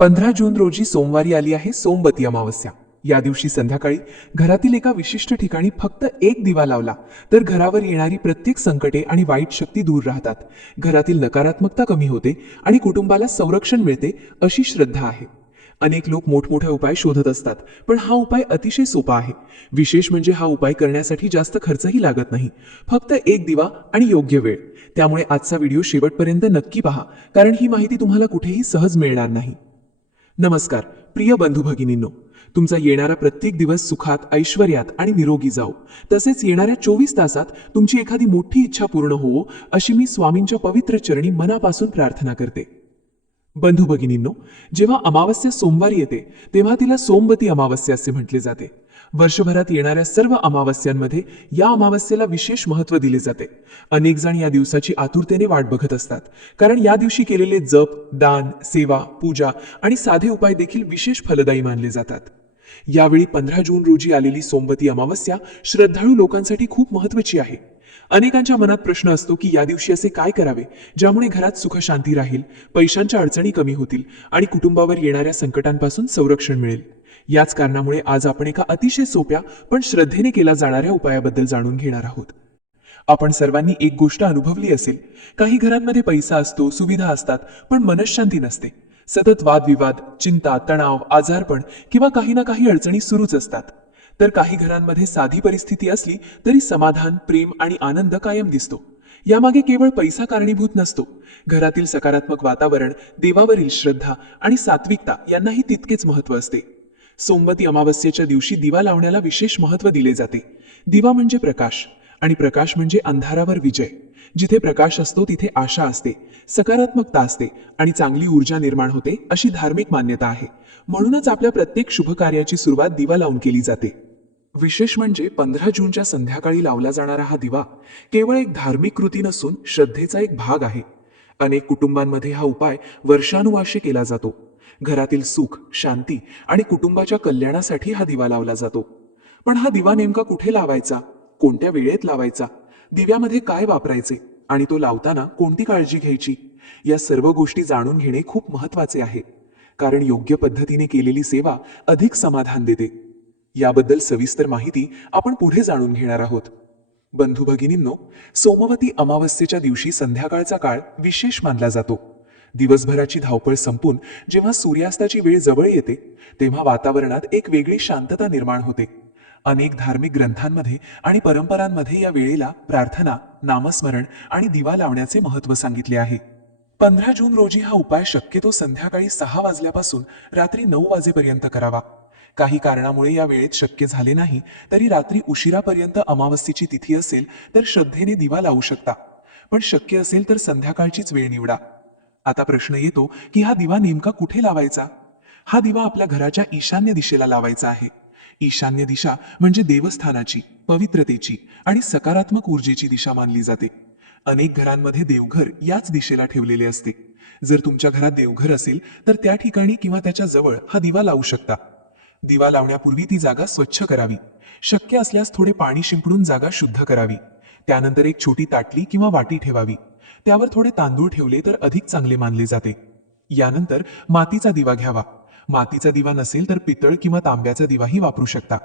15 जून रोजी सोमवारी आली आहे सोमवती अमावस्या। या दिवशी संध्याकाळी घरातील एका विशिष्ट ठिकाणी फक्त एक दिवा लावला तर घरावर येणारी प्रत्येक संकटे आणि वाईट शक्ती दूर राहतात, घरातील नकारात्मकता कमी होते आणि कुटुंबाला संरक्षण मिळते अशी श्रद्धा आहे। अनेक लोक मोठमोठे उपाय शोधत असतात, पण हा उपाय अतिशय सोपा आहे। विशेष म्हणजे हा उपाय करण्यासाठी जास्त खर्चही लागत नाही, फक्त एक दिवा आणि योग्य वेळ। त्यामुळे आजचा व्हिडिओ शेवटपर्यंत नक्की पहा, कारण ही माहिती तुम्हाला कुठेही सहज मिळणार नाही। नमस्कार प्रिय बंधू भगिनींनो, तुमचा येणारा प्रत्येक दिवस सुखात, ऐश्वर्यात आणि निरोगी जाओ। तसेच येणाऱ्या 24 तासात तुमची एखादी मोठी इच्छा पूर्ण होवो अशी मी स्वामींच्या पवित्र चरणी मनापासून प्रार्थना करते। बंधू भगिनींनो, जेव्हा अमावस्या सोमवारी येते तेव्हा तिला सोमवती अमावस्या असे म्हटले जाते। वर्षभरात येणाऱ्या सर्व अमावस्यांमध्ये या अमावस्येला विशेष महत्त्व दिले जाते। अनेक जण या दिवसाची आतुरतेने वाट बघत असतात, कारण या दिवशी केलेले जप, दान, सेवा, पूजा आणि साधे उपाय देखील विशेष फलदायी मानले जातात। यावेळी 15 जून रोजी आलेली सोमवती अमावस्या श्रद्धाळू लोकांसाठी खूप महत्त्वाची आहे। अनेकांच्या मनात प्रश्न असतो की या दिवशी असे काय करावे ज्यामुळे घरात सुख शांती राहील, पैशांच्या अडचणी कमी होतील आणि कुटुंबावर येणाऱ्या संकटांपासून संरक्षण मिळेल। याच कारणामुळे आज आपण एका अतिशय सोप्या पण श्रद्धेने केला जाणाऱ्या उपायाबद्दल जाणून घेणार आहोत। आपण सर्वांनी एक गोष्ट अनुभवली असेल, काही घरांमध्ये पैसा असतो, सुविधा असतात, पण मनःशांती नसते। सतत वादविवाद, चिंता, तणाव, आजारपण किंवा काही ना काही अडचणी सुरूच असतात। तर काही घरांमध्ये साधी परिस्थिती असली तरी समाधान, प्रेम आणि आनंद कायम दिसतो। यामागे केवळ पैसा कारणीभूत नसतो, घरातील सकारात्मक वातावरण, देवावरील श्रद्धा आणि सात्विकता यांनाही तितकेच महत्त्व असते। सोमवती अमावस्येच्या दिवशी दिवा लावण्याला विशेष महत्त्व दिले जाते। दिवा म्हणजे प्रकाश आणि प्रकाश म्हणजे अंधारावर विजय। जिथे प्रकाश असतो तिथे आशा असते, सकारात्मकता असते आणि चांगली ऊर्जा निर्माण होते अशी धार्मिक मान्यता आहे। म्हणूनच आपल्या प्रत्येक शुभ कार्याची सुरुवात दिवा लावून केली जाते। विशेष म्हणजे 15 जूनच्या संध्याकाळी लावला जाणारा हा दिवा केवळ एक धार्मिक कृती नसून श्रद्धेचा एक भाग आहे। अनेक कुटुंबांमध्ये हा उपाय वर्षानुवर्षे केला जातो। घरातील सुख, शांती आणि कुटुंबाच्या कल्याणासाठी हा दिवा लावला जातो। पण हा दिवा नेमका कुठे लावायचा, कोणत्या वेळेत लावायचा, दिव्यामध्ये काय वापरायचे आणि तो लावताना कोणती काळजी घ्यायची, या सर्व गोष्टी जाणून घेणे खूप महत्त्वाचे आहे। कारण योग्य पद्धतीने केलेली सेवा अधिक समाधान देते। याबद्दल सविस्तर माहिती आपण पुढे जाणून घेणार आहोत। बंधू भगिनींनो, सोमवती अमावस्येच्या दिवशी संध्याकाळचा काळ विशेष मानला जातो। दिवसभराची धावपळ संपून जेव्हा सूर्यास्ताची वेळ जवळ येते तेव्हा वातावरणात एक वेगळी शांतता निर्माण होते। अनेक धार्मिक ग्रंथांमध्ये आणि परंपरांमध्ये या वेळेला प्रार्थना, नामस्मरण आणि दिवा लावण्याचे महत्त्व सांगितले आहे। 15 जून रोजी हा उपाय शक्यतो संध्याकाळी 6 वाजल्यापासून रात्री 9 वाजेपर्यंत करावा। काही कारणामुळे या वेळेत शक्य झाले नाही तरी रात्री उशिरापर्यंत अमावस्येची तिथी असेल तर श्रद्धेने दिवा लावू शकता, पण शक्य असेल तर संध्याकाळचीच वेळ निवडा। आता प्रश्न येतो की हा दिवा नेमका कुठे लावायचा? हा दिवा आपल्या घराच्या ईशान्य दिशेला लावायचा आहे। ईशान्य दिशा म्हणजे देवस्थानाची, पवित्रतेची आणि सकारात्मक ऊर्जेची दिशा मानली जाते। अनेक घरांमध्ये देवघर याच दिशेला ठेवलेले असते। जर तुमच्या घरात देवघर असेल तर त्या ठिकाणी किंवा त्याच्या जवळ हा दिवा लावू शकता। दिवा लावण्यापूर्वी ती जागा स्वच्छ करावी। शक्य असल्यास थोडे पाणी शिंपडून जागा शुद्ध करावी। त्यानंतर एक छोटी ताटली किंवा वाटी ठेवावी। त्यावर थोडे तांदूळ ठेवले तर अधिक चांगले मानले जाते। यानंतर मातीचा दिवा घ्यावा। मातीचा दिवा नसेल तर पितळ किंवा तांब्याचा दिवाही वापरू शकता।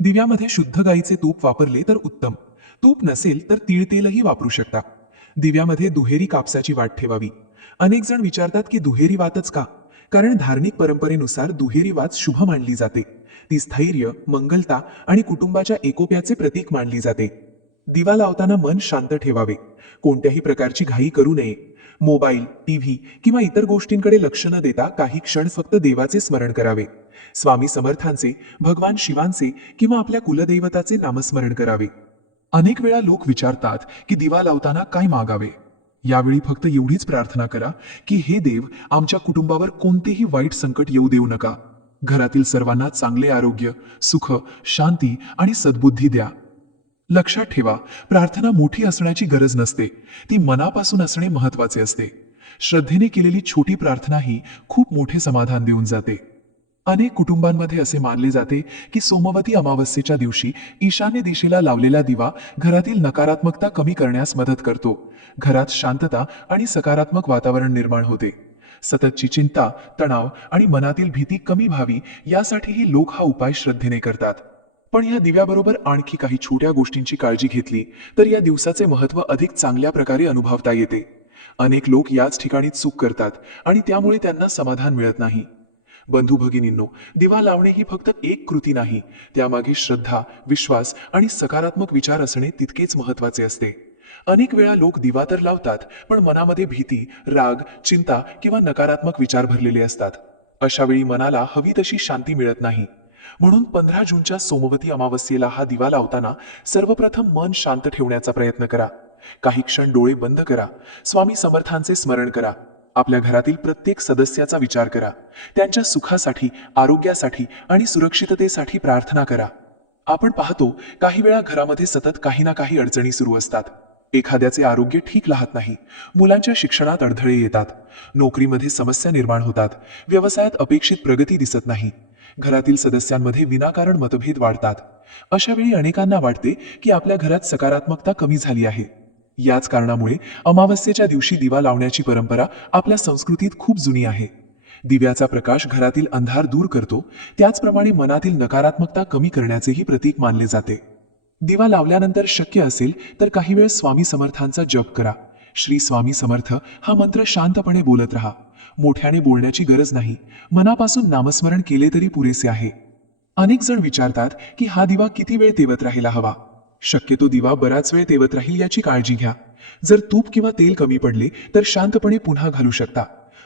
दिव्यामध्ये शुद्ध गाईचे तूप वापरले तर उत्तम। तूप नसेल तर तीळ तेलही वापरू शकता। दिव्यामध्ये दुहेरी कापसाची वात ठेवावी। अनेक जण विचारतात की दुहेरी वातच का? कारण धार्मिक परंपरेनुसार दुहेरी वात शुभ मानली जाते। ती स्थैर्य, मंगलता आणि कुटुंबाच्या एकोप्याचे प्रतीक मानली जाते। दिवा लावताना मन शांत ठेवावे। कोणत्याही प्रकारची घाई करू नये। मोबाईल, टीव्ही किंवा इतर गोष्टींकडे लक्ष न देता काही क्षण फक्त देवाचे स्मरण करावे। स्वामी समर्थांचे, भगवान शिवांचे किंवा आपल्या कुलदैवताचे नामस्मरण करावे। अनेक वेळा लोक विचारतात की दिवा लावताना काय मागावे? यावेळी फक्त एवढीच प्रार्थना करा की हे देव, आमच्या कुटुंबावर कोणतेही वाईट संकट येऊ देऊ नका। घरातील सर्वांना चांगले आरोग्य, सुख, शांती आणि सद्बुद्धी द्या। लक्षात ठेवा, प्रार्थना मोठी असण्याची गरज नसते, ती मनापासून असणे महत्त्वाचे असते। श्रद्धेने केलेली छोटी प्रार्थनाही खूप मोठे समाधान देऊन जाते। अनेक कुटुंबांमध्ये असे मानले जाते की सोमवती अमावस्येच्या दिवशी ईशान्य दिशेला लावलेला दिवा घरातील नकारात्मकता कमी करण्यास मदत करतो। घरात शांतता आणि सकारात्मक वातावरण निर्माण होते। सततची चिंता, तणाव आणि मनातील भीती कमी व्हावी यासाठीही लोक हा उपाय श्रद्धेने करतात. पण या दिव्याबरोबर आणखी काही छोट्या गोष्टींची काळजी घेतली तर या दिवसाचे महत्त्व अधिक चांगल्या प्रकारे अनुभवता येते. अनेक लोक याच ठिकाणी चूक करतात आणि त्यामुळे त्यांना समाधान मिळत नाही. बंधू भगिनींनो, दिवा लावणे ही फक्त एक कृती नाही, त्यामागे श्रद्धा, विश्वास आणि सकारात्मक विचार असणे तितकेच महत्त्वाचे असते. अनेक वेळा लोक दिवा तर लावतात, पण मनामध्ये भीती, राग, चिंता किंवा नकारात्मक विचार भरलेले असतात. अशा वेळी मनाला हवी तशी शांती मिळत नाही. म्हणून 15 जूनच्या सोमवती अमावस्येला हा दिवा लावताना सर्वप्रथम मन शांत ठेवण्याचा प्रयत्न करा. काही क्षण डोळे बंद करा. स्वामी समर्थांचे स्मरण करा. आपल्या घरातील प्रत्येक सदस्याचा विचार करा. त्यांच्या सुखासाठी, आरोग्यासाठी आणि सुरक्षिततेसाठी प्रार्थना करा. आपण पाहतो, काही वेळा घरामध्ये सतत काही ना काही अडचणी सुरू असतात. एखाद्याचे आरोग्य ठीक राहत नाही, मुलांच्या शिक्षणात अडथळे येतात, नोकरीमध्ये समस्या निर्माण होतात, व्यवसायात अपेक्षित प्रगती दिसत नाही, घरातील सदस्यांमध्ये विनाकारण मतभेद वाढतात. अशा वेळी अनेकांना वाटते की आपल्या घरात सकारात्मकता कमी झाली आहे. याच कारणामुळे अमावस्येच्या दिवशी दिवा लावण्याची परंपरा आपल्या संस्कृतीत खूप जुनी आहे. दिव्याचा प्रकाश घरातील अंधार दूर करतो, त्याचप्रमाणे मनातील नकारात्मकता कमी करण्याचेही प्रतीक मानले जाते. दिवा लावल्यानंतर शक्य असेल तर काही वेळ स्वामी समर्थांचा जप करा. श्री स्वामी समर्थ हा मंत्र शांतपणे बोलत राहा. मोठ्याने बोलण्याची गरज नाही, मनापासून नामस्मरण केले तरी पुरेसे आहे. अनेक जण विचारतात की हा दिवा किती वेळ तेवत राहायला हवा. शक्यतो दिवा बराच वेळ तेवत राहील याची काळजी घ्या. जर तूप किंवा तेल कमी पडले तर शांतपणे पुन्हा घालू शकता.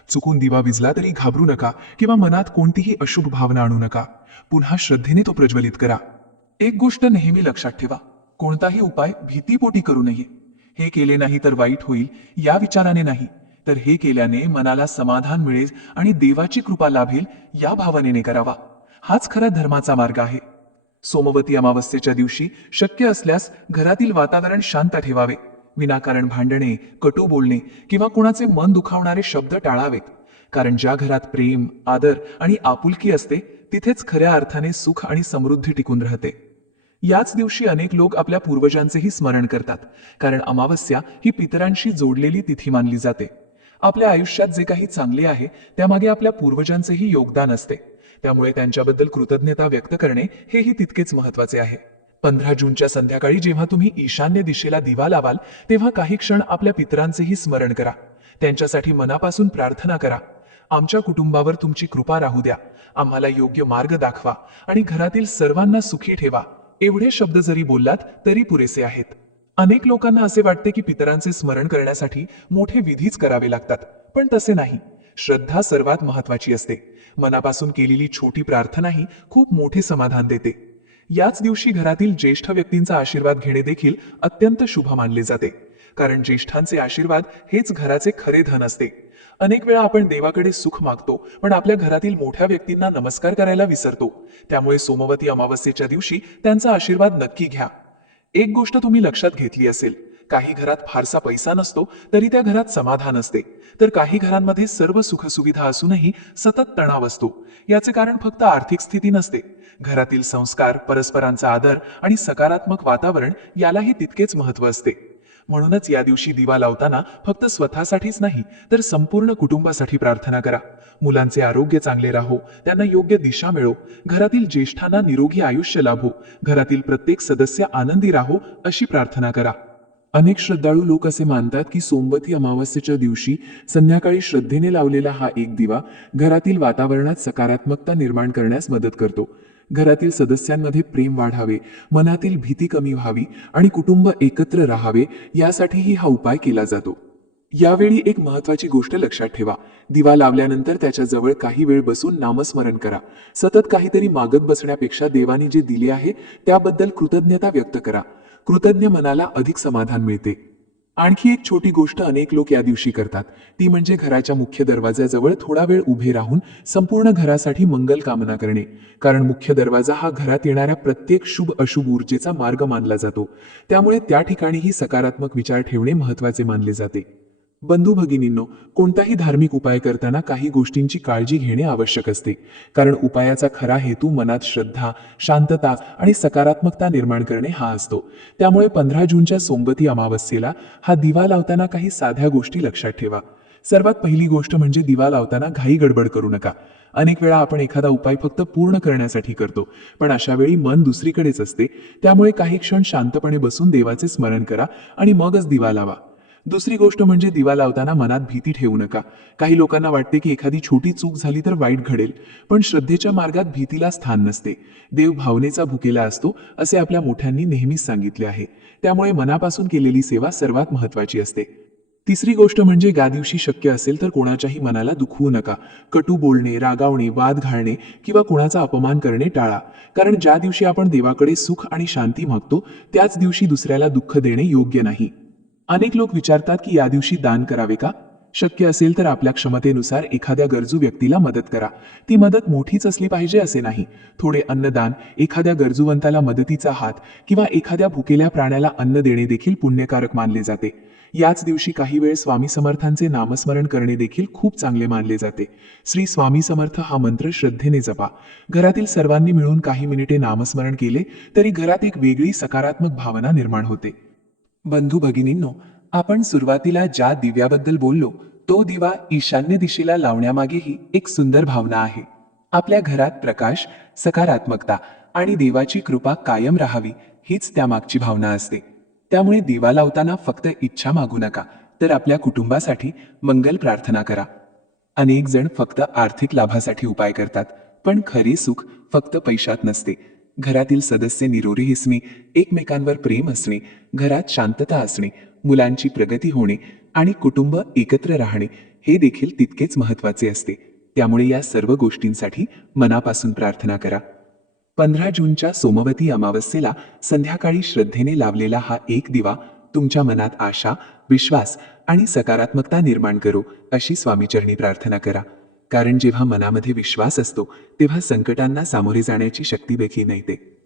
चुकून दिवा विझला तरी घाबरू नका किंवा मनात कोणतीही अशुभ भावना आणू नका. पुन्हा श्रद्धेने तो प्रज्वलित करा. एक गोष्ट नेहमी लक्षात ठेवा, कोणताही उपाय भीतीपोटी करू नये. हे केले नाही तर वाईट होईल या विचाराने नाही, तर हे केल्याने मनाला समाधान मिळेल आणि देवाची कृपा लाभेल या भावनेने करावा. हाच खरा धर्माचा मार्ग आहे. सोमवती अमावस्येच्या दिवशी शक्य असल्यास घरातील वातावरण शांत ठेवावे. विनाकारण भांडणे, कटू बोलणे किंवा कुणाचे मन दुखावणारे शब्द टाळावेत. कारण ज्या घरात प्रेम, आदर आणि आपुलकी असते तिथेच खऱ्या अर्थाने सुख आणि समृद्धी टिकून राहते. याच दिवशी अनेक लोक आपल्या पूर्वजांचेही स्मरण करतात, कारण अमावस्या ही पितरांशी जोडलेली तिथी मानली जाते. आपल्या आयुष्यात जे काही चांगले आहे त्यामागे आपल्या पूर्वजांचेही योगदान असते. त्यामुळे त्यांच्याबद्दल कृतज्ञता व्यक्त करणे हेही तितकेच महत्वाचे आहे. 15 जूनच्या संध्याकाळी जेव्हा तुम्ही ईशान्य दिशेला दिवा लावाल तेव्हा काही क्षण आपल्या पितरांचेही स्मरण करा. त्यांच्यासाठी मनापासून प्रार्थना करा. आमच्या कुटुंबावर तुमची कृपा राहू द्या, आम्हाला योग्य मार्ग दाखवा आणि घरातील सर्वांना सुखी ठेवा, एवढे शब्द जरी बोललात तरी पुरेसे आहेत. अनेक लोकांना असे वाटते की पितरांचे स्मरण करण्यासाठी मोठे विधीच करावे लागतात, पण तसे नाही. श्रद्धा सर्वात महत्वाची असते. मनापासून केलेली छोटी प्रार्थनाही खूप मोठे समाधान देते. याच दिवशी घरातील ज्येष्ठ व्यक्तींचा आशीर्वाद घेणे देखील अत्यंत शुभ मानले जाते, कारण ज्येष्ठांचे आशीर्वाद हेच घराचे खरे धन असते. अनेक वेळा आपण देवाकडे सुख मागतो, पण आपल्या घरातील मोठ्या व्यक्तींना नमस्कार करायला विसरतो. त्यामुळे सोमवती अमावस्येच्या दिवशी त्यांचा आशीर्वाद नक्की घ्या. एक गोष्ट तुम्ही लक्षात घेतली असेल, काही घरात फारसा पैसा नसतो तरी त्या घरात समाधान असते, तर काही घरांमध्ये सर्व सुखसुविधा असूनही सतत तणाव असतो. याचे कारण फक्त आर्थिक स्थिती नसते. घरातील संस्कार, परस्परांचा आदर आणि सकारात्मक वातावरण यालाही तितकेच महत्त्व असते. म्हणूनच या दिवशी दिवा लावताना फक्त स्वतःसाठीच नाही तर संपूर्ण कुटुंबासाठी प्रार्थना करा. मुलांचे आरोग्य चांगले राहो, त्यांना योग्य दिशा मिळो, घरातील ज्येष्ठांना निरोगी आयुष्य लाभो, घरातील प्रत्येक सदस्य आनंदी राहो अशी प्रार्थना करा. अनेक श्रद्धाळू लोक असे मानतात की सोमवती अमावस्येच्या दिवशी संध्याकाळी श्रद्धेने लावलेला हा एक दिवा घरातील वातावरणात सकारात्मकता निर्माण करण्यास मदत करतो. घरातील सदस्यांमध्ये प्रेम वाढावे, मनातील भीती कमी व्हावी आणि कुटुंब एकत्र राहावे यासाठीही हा उपाय केला जातो. यावेळी एक महत्त्वाची गोष्ट लक्षात ठेवा, दिवा लावल्यानंतर त्याच्या जवळ काही वेळ बसून नामस्मरण करा. सतत काहीतरी मागत बसण्यापेक्षा देवाने जे दिले आहे त्याबद्दल कृतज्ञता व्यक्त करा. कृतज्ञ मनाला अधिक समाधान मिळते. आणखी एक छोटी गोष्ट अनेक लोक या दिवशी करतात, ती म्हणजे घराच्या मुख्य दरवाजाजवळ थोडा वेळ उभे राहून संपूर्ण घरासाठी मंगल कामना करणे. कारण मुख्य दरवाजा हा घरात येणाऱ्या प्रत्येक शुभ अशुभ ऊर्जेचा मार्ग मानला जातो. त्यामुळे त्या ठिकाणीही सकारात्मक विचार ठेवणे महत्त्वाचे मानले जाते. बंधू भगिनींनो, कोणताही धार्मिक उपाय करताना काही गोष्टींची काळजी घेणे आवश्यक असते, कारण उपायाचा खरा हेतू मनात श्रद्धा, शांतता आणि सकारात्मकता निर्माण करणे हा असतो. त्यामुळे 15 जूनच्या सोमवती अमावस्येला हा दिवा लावताना काही साध्या गोष्टी लक्षात ठेवा. सर्वात पहिली गोष्ट म्हणजे दिवा लावताना घाई गडबड करू नका. अनेक वेळा आपण एखादा उपाय फक्त पूर्ण करण्यासाठी करतो, पण अशा वेळी मन दुसरीकडेच असते. त्यामुळे काही क्षण शांतपणे बसून देवाचे स्मरण करा आणि मगच दिवा लावा. दुसरी गोष्ट म्हणजे दिवा लावताना मनात भीती ठेवू नका. काही लोकांना वाटते की एखादी छोटी चूक झाली तर वाईट घडेल, पण श्रद्धेच्या मार्गात भीतीला स्थान नसते. देव भावनेचा भुकेला असतो असे आपल्या मोठ्यांनी नेहमीच सांगितले आहे. त्यामुळे मनापासून केलेली सेवा सर्वात महत्त्वाची असते. तिसरी गोष्ट म्हणजे ज्या दिवशी शक्य असेल तर कोणाच्याही मनाला दुखवू नका. कटू बोलणे, रागावणे, वाद घालणे किंवा कोणाचा अपमान करणे टाळा. कारण ज्या दिवशी आपण देवाकडे सुख आणि शांती मागतो त्याच दिवशी दुसऱ्याला दुःख देणे योग्य नाही. अनेक लोक विचारतात की या दिवशी दान करावे का? शक्य असेल तर आपल्या क्षमतेनुसार एखाद्या गरजू व्यक्तीला मदत करा. ती मदत मोठीच असली पाहिजे असे नाही. थोडे अन्नदान, एखाद्या गरजूवंताला मदतीचा हात किंवा एखाद्या भुकेल्या प्राण्याला अन्न देणे देखील पुण्यकारक मानले जाते. याच दिवशी काही वेळ स्वामी समर्थांचे नामस्मरण करणे देखील खूप चांगले मानले जाते. श्री स्वामी समर्थ हा मंत्र श्रद्धेने जपा. घरातील सर्वांनी मिळून काही मिनिटे नामस्मरण केले तरी घरात एक वेगळी सकारात्मक भावना निर्माण होते. बंधू भगिनींनो, आपण सुरुवातीला ज्या दिव्याबद्दल बोललो तो दिवा ईशान्य दिशेला लावण्यामागेही एक सुंदर भावना आहे. आपल्या घरात प्रकाश, सकारात्मकता आणि देवाची कृपा कायम राहावी हीच त्यामागची भावना असते. त्यामुळे दिवा लावताना फक्त इच्छा मागू नका, तर आपल्या कुटुंबासाठी मंगल प्रार्थना करा. अनेक जण फक्त आर्थिक लाभासाठी उपाय करतात, पण खरे सुख फक्त पैशात नसते. घरातील सदस्य निरोगी असणे, एकमेकांवर प्रेम असणे, घरात शांतता असणे, मुलांची प्रगती होणे आणि कुटुंब एकत्र राहणे हे देखील तितकेच महत्त्वाचे असते. त्यामुळे या सर्व गोष्टींसाठी मनापासून प्रार्थना करा. 15 जूनच्या सोमवती अमावस्येला संध्याकाळी श्रद्धेने लावलेला हा एक दिवा तुमच्या मनात आशा, विश्वास आणि सकारात्मकता निर्माण करो अशी स्वामीचरणी प्रार्थना करा. कारण जेव्हा मनामध्ये विश्वास असतो तेव्हा संकटांना सामोरे जाण्याची शक्ती देखील येते.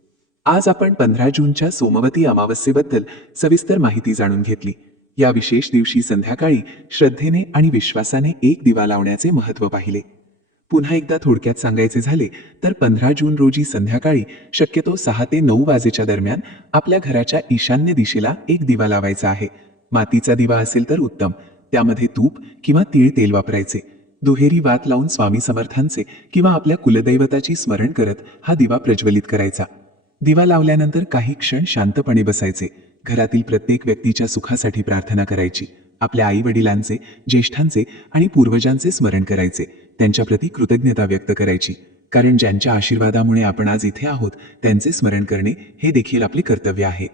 आज आपण 15 जूनच्या सोमवती अमावस्येबद्दल सविस्तर माहिती जाणून घेतली. या विशेष दिवशी संध्याकाळी श्रद्धेने आणि विश्वासाने एक दिवा लावण्याचे महत्त्व पाहिले. पुन्हा एकदा थोडक्यात सांगायचे झाले तर 15 जून रोजी संध्याकाळी शक्यतो 6 ते 9 वाजेच्या दरम्यान आपल्या घराच्या ईशान्य दिशेला एक दिवा लावायचा आहे. मातीचा दिवा असेल तर उत्तम. त्यामध्ये तूप किंवा तीळ तेल वापरायचे. दुहेरी वात लावून स्वामी समर्थांचे किंवा आपल्या कुलदैवताची स्मरण करत हा दिवा प्रज्वलित करायचा. दिवा लावल्यानंतर काही क्षण शांतपणे बसायचे. घरातील प्रत्येक व्यक्तीच्या सुखासाठी प्रार्थना करायची. आपल्या आई वडिलांचे, ज्येष्ठांचे आणि पूर्वजांचे स्मरण करायचे. त्यांच्याप्रती कृतज्ञता व्यक्त करायची. कारण ज्यांच्या आशीर्वादामुळे आपण आज इथे आहोत त्यांचे स्मरण करणे हे देखील आपले कर्तव्य आहे.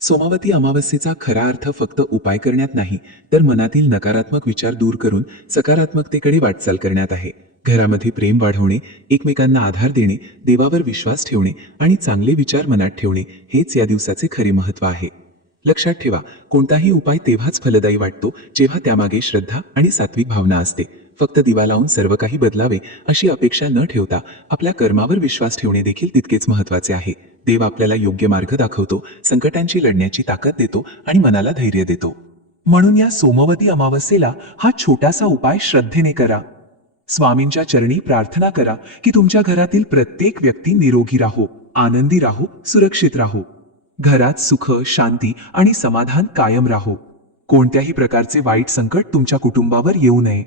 सोमवती अमावस्येचा खरा अर्थ फक्त उपाय करण्यात नाही, तर मनातील नकारात्मक विचार दूर करून सकारात्मकतेकडे वाटचाल करण्यात आहे. घरामध्ये प्रेम वाढवणे, एकमेकांना आधार देणे, देवावर विश्वास ठेवणे आणि चांगले विचार मनात ठेवणे हेच या दिवसाचे खरे महत्त्व आहे. लक्षात ठेवा, कोणताही उपाय तेव्हाच फलदायी वाटतो जेव्हा त्यामागे श्रद्धा आणि सात्विक भावना असते. फक्त दिवा लावून सर्व काही बदलावे अशी अपेक्षा न ठेवता आपल्या कर्मावर विश्वास ठेवणे देखील तितकेच महत्त्वाचे आहे. देव आपल्याला योग्य मार्ग दाखवतो, संकटांची लढण्याची ताकद देतो आणि मनाला धैर्य देतो. म्हणून या सोमवती अमावस्येला हा छोटासा उपाय श्रद्धेने करा. स्वामींच्या चरणी प्रार्थना करा की तुमच्या घरातील प्रत्येक व्यक्ती निरोगी राहो, आनंदी राहो, सुरक्षित राहो. घरात सुख, शांती आणि समाधान कायम राहो. कोणत्याही प्रकारचे वाईट संकट तुमच्या कुटुंबावर येऊ नये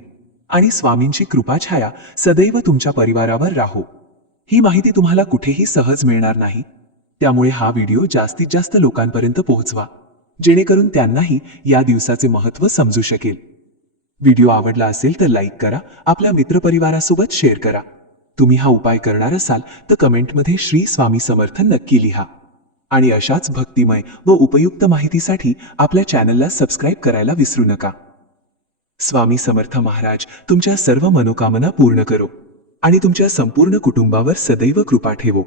आणि स्वामींची कृपाछाया सदैव तुमच्या परिवारावर राहो. ही माहिती तुम्हाला कुठेही सहज मिळणार नाही. त्यामुळे हा व्हिडिओ जास्तीत जास्त लोकांपर्यंत पोहोचवा, जेणेकरून त्यांनाही या दिवसाचे महत्त्व समजू शकेल. व्हिडिओ आवडला असेल तर लाईक करा, आपल्या मित्रपरिवारासोबत शेअर करा. तुम्ही हा उपाय करणार असाल तर कमेंटमध्ये श्री स्वामी समर्थ नक्की लिहा. आणि अशाच भक्तिमय व उपयुक्त माहितीसाठी आपल्या चॅनलला सबस्क्राईब करायला विसरू नका. स्वामी समर्थ महाराज तुमच्या सर्व मनोकामना पूर्ण करो आणि तुमच्या संपूर्ण कुटुंबावर सदैव कृपा ठेवो.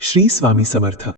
श्री स्वामी समर्थ.